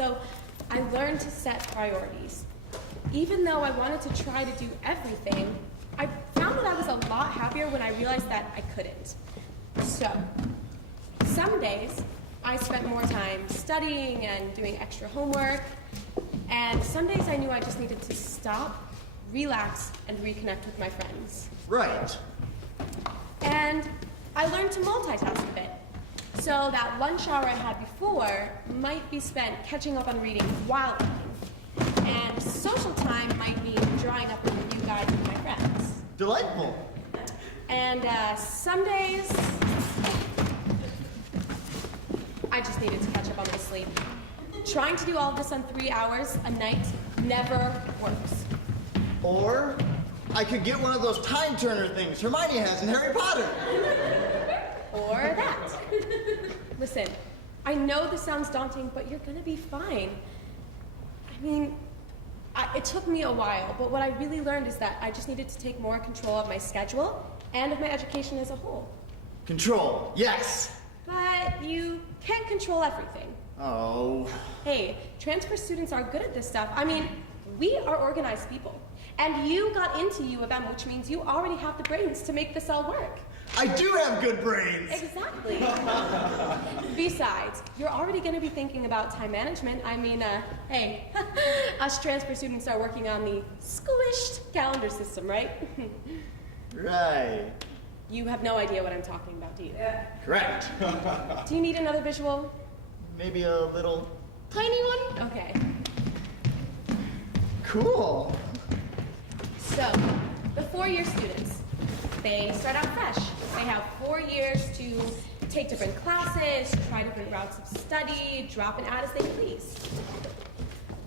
So I learned to set priorities. Even though I wanted to try to do everything, I found that I was a lot happier when I realized that I couldn't. So, some days I spent more time studying and doing extra homework, and some days I knew I just needed to stop, relax, and reconnect with my friends. Right. And I learned to multitask a bit. So that lunch hour I had before might be spent catching up on reading while eating. And social time might mean drawing up with you guys and my friends. Delightful. And some days, I just needed to catch up on my sleep. Trying to do all of this on 3 hours a night never works. Or I could get one of those time turner things Hermione has in Harry Potter. Or that. Listen, I know this sounds daunting, but you're gonna be fine. I mean, it took me a while, but what I really learned is that I just needed to take more control of my schedule and of my education as a whole. Control, yes. But you can't control everything. Oh. Hey, transfer students are good at this stuff. I mean, we are organized people. And you got into UMetc, which means you already have the brains to make this all work. I do have good brains. Exactly. Besides, you're already going to be thinking about time management. I mean, hey, us transfer students are working on the squished calendar system, right? Right. You have no idea what I'm talking about, do you? Yeah. Correct. Do you need another visual? Maybe a little... Tiny one? Okay. Cool. So, the four-year students, they start out fresh. They have 4 years to take different classes, try different routes of study, drop and add as they please.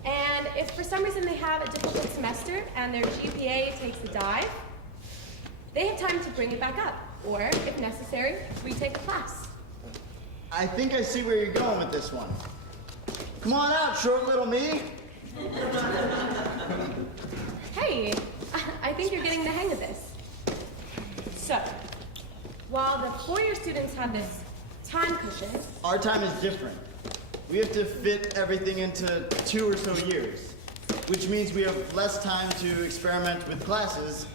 And if for some reason they have a difficult semester and their GPA takes a dive, they have time to bring it back up, or, if necessary, retake a class. I think I see where you're going with this one. Come on out, short little me. Hey, I think you're getting the hang of this. So, while the four-year students have this time cushion, Our time is different. We have to fit everything into 2 or so years, which means we have less time to experiment with classes,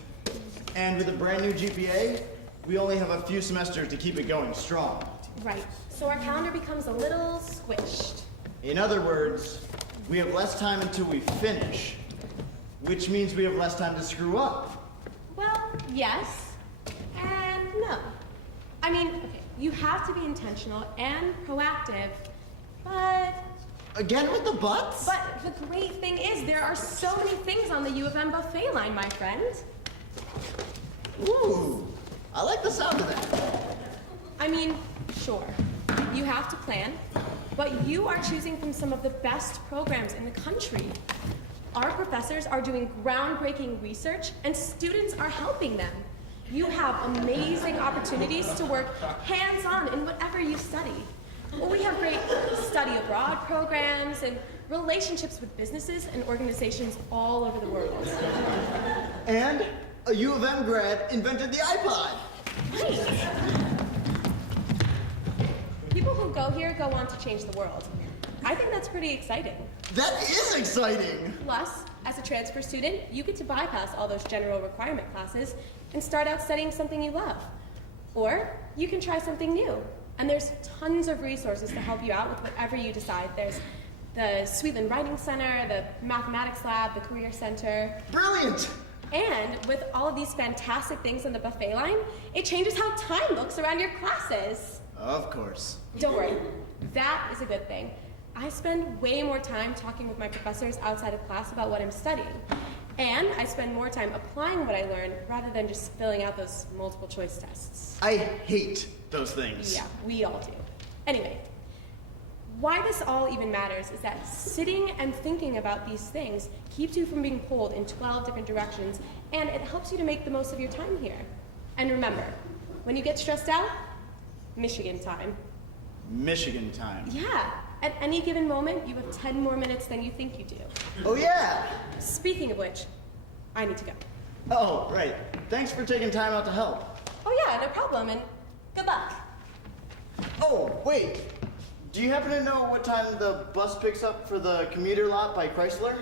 and with a brand new GPA, we only have a few semesters to keep it going strong. right, so our calendar becomes a little squished. In other words, we have less time until we finish, which means we have less time to screw up. Well, yes and no. I mean, okay, you have to be intentional and proactive, but Again with the butts? the great thing is there are so many things on the U of M buffet line, my friend. Ooh, I like the sound of that. I mean, sure, you have to plan, but you are choosing from some of the best programs in the country. Our professors are doing groundbreaking research, and students are helping them. You have amazing opportunities to work hands-on in whatever you study. Well, we have great study abroad programs and relationships with businesses and organizations all over the world. And a U of M grad invented the iPod. Right. People who go here go on to change the world. I think that's pretty exciting. That is exciting. Plus, as a transfer student, you get to bypass all those general requirement classes and start out studying something you love. Or you can try something new. And there's tons of resources to help you out with whatever you decide. There's the Sweetland Writing Center, the Mathematics Lab, the Career Center. Brilliant. And with all of these fantastic things on the buffet line, it changes how time looks around your classes. Of course. Don't worry, that is a good thing. I spend way more time talking with my professors outside of class about what I'm studying. And I spend more time applying what I learn rather than just filling out those multiple choice tests. I hate those things. Yeah, we all do. Anyway, why this all even matters is that sitting and thinking about these things keeps you from being pulled in 12 different directions, and it helps you to make the most of your time here. And remember, when you get stressed out, Michigan time. Michigan time. Yeah, at any given moment, you have 10 more minutes than you think you do. Oh yeah. Speaking of which, I need to go. Oh, right. Thanks for taking time out to help. Oh yeah, no problem, and good luck. Oh, wait. Do you happen to know what time the bus picks up for the commuter lot by Chrysler?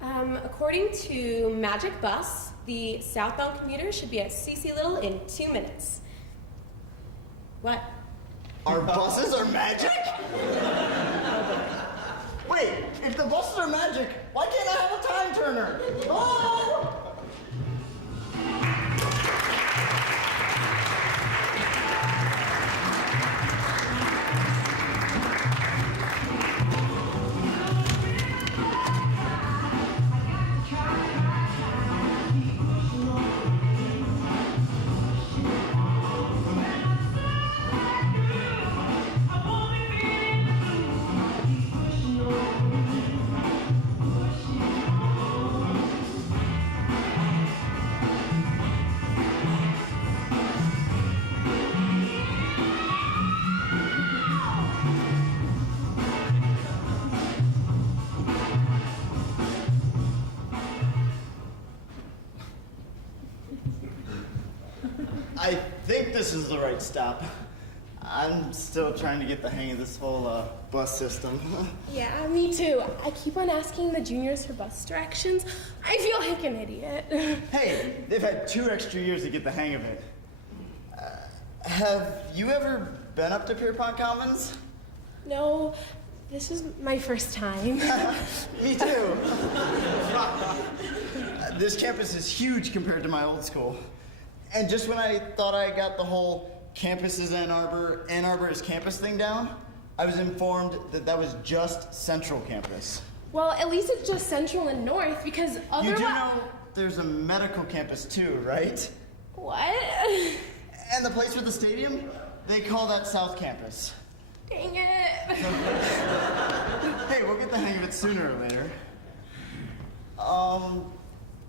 According to Magic Bus, the southbound commuter should be at CC Little in 2 minutes. What? Our buses are magic? Wait, if the buses are magic, why can't I have a time turner? Oh! I think this is the right stop. I'm still trying to get the hang of this whole bus system. Yeah, me too. I keep on asking the juniors for bus directions. I feel like an idiot. Hey, they've had 2 extra years to get the hang of it. Have you ever been up to Pierpont Commons? No, this is my first time. Me too. This campus is huge compared to my old school. And just when I thought I got the whole campus is Ann Arbor is campus thing down, I was informed that that was just Central Campus. Well, at least it's just Central and North, because otherwise... You do know there's a medical campus too, right? What? And the place with the stadium, they call that South Campus. Dang it. Hey, we'll get the hang of it sooner or later.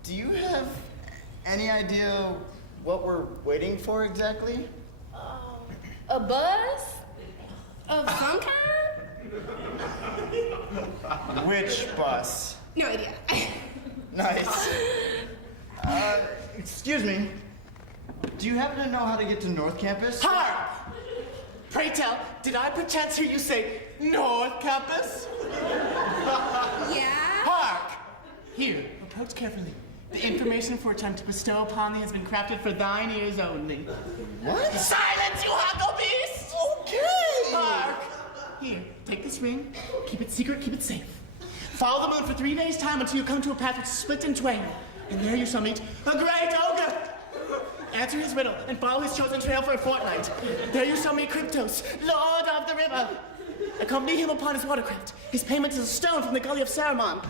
Do you have any idea what we're waiting for exactly? A bus? Of some kind? Which bus? No idea. Nice. Excuse me. Do you happen to know how to get to North Campus? Hark! Pray tell, did I perchance hear you say North Campus? Yeah? Hark! Here, approach carefully. The information for which I'm to bestow upon thee has been crafted for thine ears only. What? Silence, you huckle beast! Okay! Hark! Here, take this ring. Keep it secret, keep it safe. Follow the moon for 3 days' time until you come to a path which is split in twain. And there you shall meet a great ogre! Answer his riddle and follow his chosen trail for a fortnight. There you shall meet Kryptos, Lord of the River. Accompany him upon his watercraft. His payment is a stone from the gully of Saruman.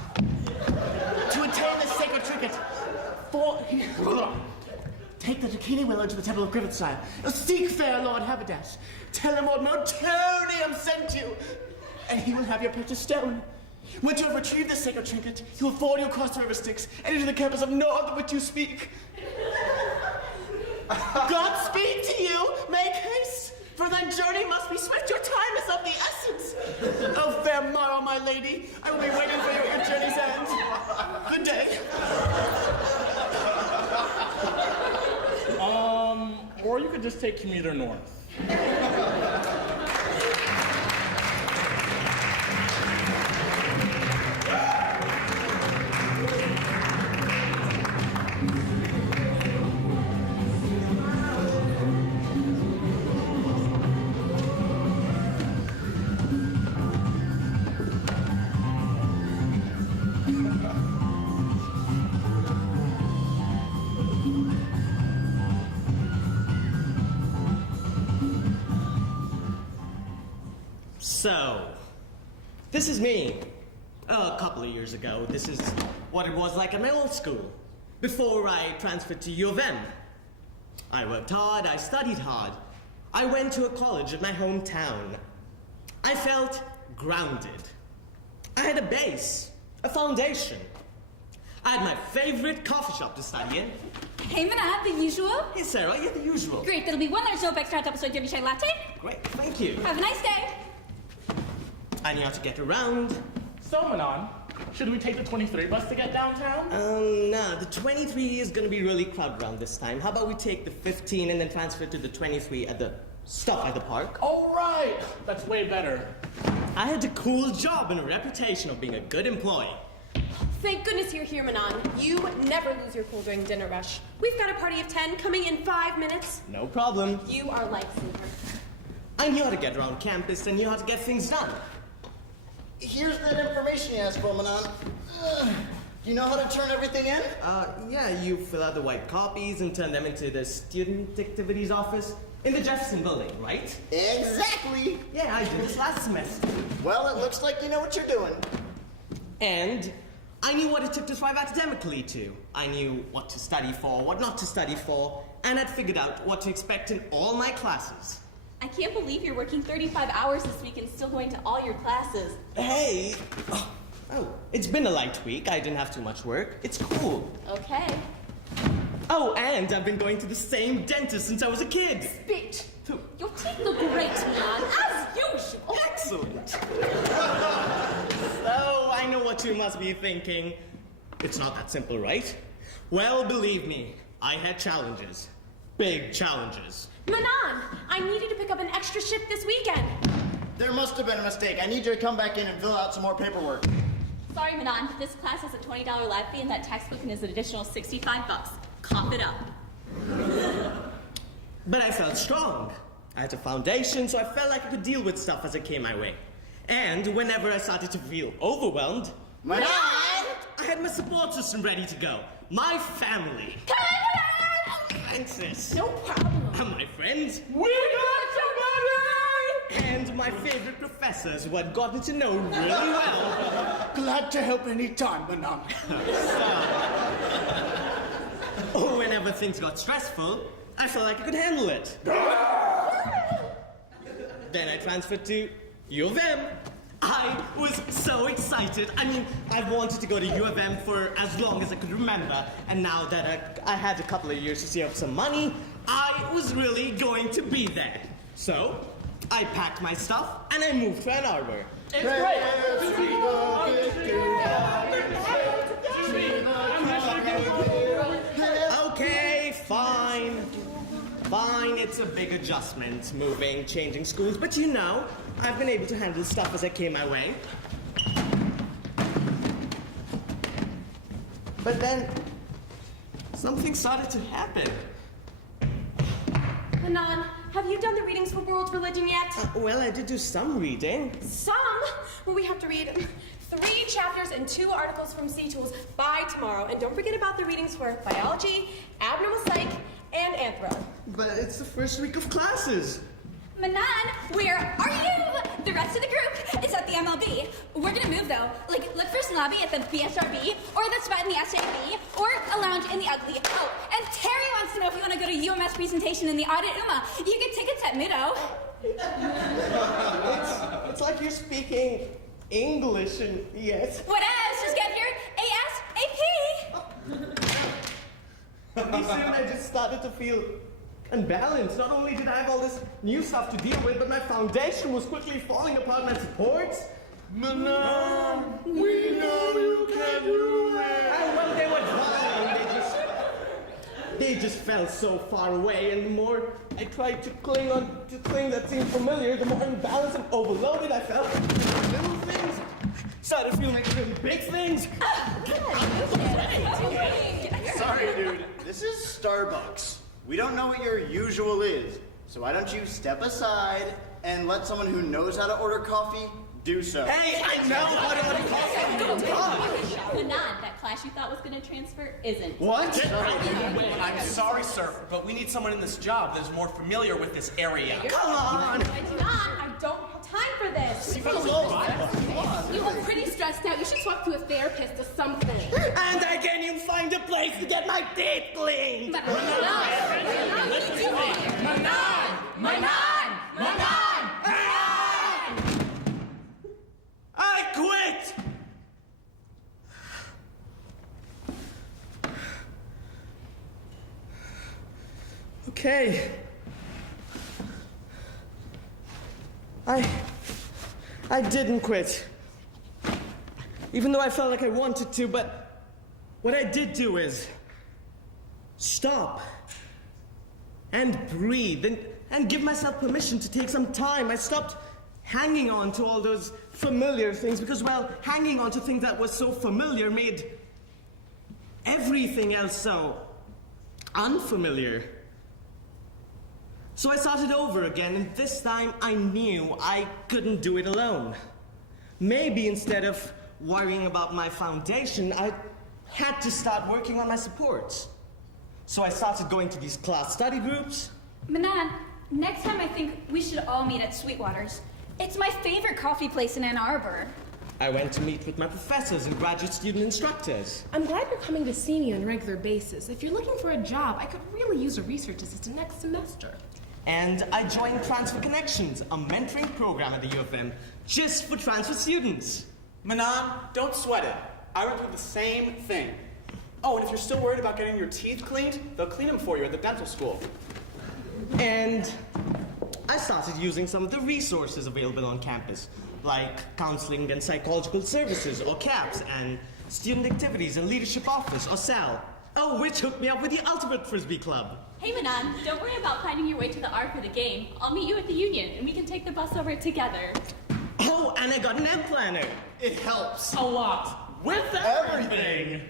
To attain this sacred trinket, take the Dakini willow to the temple of Griffithshire. Seek fair Lord Haberdash. Tell him what Motonium sent you, and he will have your precious stone. When you have retrieved this sacred trinket, he will forward you across the river Styx and into the campus of North of which you speak. Godspeed to you! Make haste, for thy journey must be swift. Your time is of the essence. Oh, fair morrow, my lady. I will be waiting for you at your journey's end. Good day. Or you could just take commuter north. So, this is me. A couple of years ago, this is what it was like at my old school, before I transferred to U of M. I worked hard, I studied hard. I went to a college in my hometown. I felt grounded. I had a base, a foundation. I had my favorite coffee shop to study in. Hey, Manat, the usual? Hey, Sarah, yeah, the usual. Great, that'll be one large soap extra episode dirty chai latte. Great, thank you. Have a nice day. I knew how to get around. So, Manon, should we take the 23 bus to get downtown? No, the 23 is gonna be really crowded around this time. How about we take the 15 and then transfer to the 23 at the stuff at the park. Oh, right. That's way better. I had a cool job and a reputation of being a good employee. Thank goodness you're here, Manon. You never lose your cool during dinner rush. We've got a party of 10 coming in 5 minutes. No problem. You are lifesaver. I knew how to get around campus and knew how to get things done. Here's that information you asked for, Manon. Do you know how to turn everything in? Yeah, you fill out the white copies and turn them into the student activities office in the Jefferson building, right? Exactly. Yeah, I did this last semester. Well, it looks like you know what you're doing. And I knew what it took to thrive academically too. I knew what to study for, what not to study for, and I'd figured out what to expect in all my classes. I can't believe you're working 35 hours this week and still going to all your classes. Hey! Oh, it's been a light week. I didn't have too much work. It's cool. Okay. Oh, and I've been going to the same dentist since I was a kid. Bitch. Your teeth look great, Manon, as usual. Excellent. So, I know what you must be thinking. It's not that simple, right? Well, believe me, I had challenges. Big challenges. Manon, I need you to pick up an extra shift this weekend. There must have been a mistake. I need you to come back in and fill out some more paperwork. Sorry, Manon, this class has a $20 lab fee and that textbook is an additional $65. Cough it up. But I felt strong. I had a foundation, so I felt like I could deal with stuff as it came my way. And whenever I started to feel overwhelmed, Manon! I had my support system ready to go. My family. Francis. No problem. And my friends. We got somebody! And my favorite professors who I'd gotten to know really well. Glad to help any time, Manon. Oh, whenever things got stressful, I felt like I could handle it. Then I transferred to U of M. I was so excited. I mean, I've wanted to go to U of M for as long as I could remember. And now that I had a couple of years to save up some money, I was really going to be there. So, I packed my stuff and I moved to Ann Arbor. It's great. Okay, fine. Fine, it's a big adjustment, moving, changing schools, but you know, I've been able to handle stuff as it came my way. But then, something started to happen. Manon, have you done the readings for world religion yet? Well, I did do some reading. Some? Well, we have to read 3 chapters and 2 articles from C-Tools by tomorrow. And don't forget about the readings for biology, abnormal psych, and anthro. But it's the first week of classes. Manon, where are you? The rest of the group is at the MLB. We're gonna move though. Like, look for Snobby at the BSRB, or the spot in the SJB, or a lounge in the Ugly. Oh, and Terry wants to know if you want to go to UMS presentation in the Audit UMA. You get tickets at Mido. It's like you're speaking English and yes. What else? Just get here ASAP. Pretty soon I just started to feel unbalanced. Not only did I have all this new stuff to deal with, but my foundation was quickly falling apart. My supports. Manon, we know you can do it. And when they were fine, they just felt so far away. And the more I tried to cling on to things that seemed familiar, the more imbalanced and overloaded I felt. Little things started feeling like really big things. Sorry, dude. This is Starbucks. We don't know what your usual is. So why don't you step aside and let someone who knows how to order coffee do so? Hey, I know how to order coffee. Manon, that class you thought was gonna transfer isn't. What? I'm sorry, sir, but we need someone in this job that is more familiar with this area. Come on. Manon, I don't have time for this. You look pretty stressed out. You should talk to a therapist or something. And again, you find a place to get my teeth cleaned. I quit! Okay. I didn't quit. Even though I felt like I wanted to, but what I did do is stop and breathe and give myself permission to take some time. I stopped hanging on to all those familiar things because, well, hanging on to things that were so familiar made everything else so unfamiliar. So I started over again, and this time I knew I couldn't do it alone. Maybe instead of worrying about my foundation, I had to start working on my supports. So I started going to these class study groups. Manan, next time I think we should all meet at Sweetwater's. It's my favorite coffee place in Ann Arbor. I went to meet with my professors and graduate student instructors. I'm glad you're coming to see me on a regular basis. If you're looking for a job, I could really use a research assistant next semester. And I joined Transfer Connections, a mentoring program at the U of M, just for transfer students. Manan, don't sweat it. I went through the same thing. Oh, and if you're still worried about getting your teeth cleaned, they'll clean them for you at the dental school. And I started using some of the resources available on campus, like counseling and psychological services, or CAPS, and student activities and leadership office, or SAL. Oh, which hooked me up with the Ultimate Frisbee Club. Hey Manan, don't worry about finding your way to the ARC for the game. I'll meet you at the Union, and we can take the bus over together. Oh, and I got an M planner. It helps. A lot. With everything.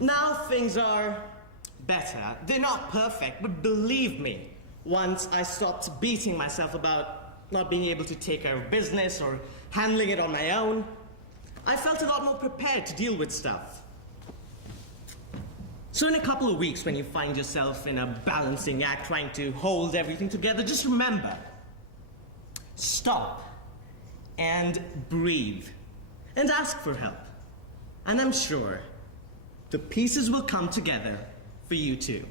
Now things are better. They're not perfect, but believe me, once I stopped beating myself about not being able to take care of business or handling it on my own, I felt a lot more prepared to deal with stuff. So in a couple of weeks, when you find yourself in a balancing act trying to hold everything together, just remember, stop and breathe and ask for help. And I'm sure the pieces will come together for you too.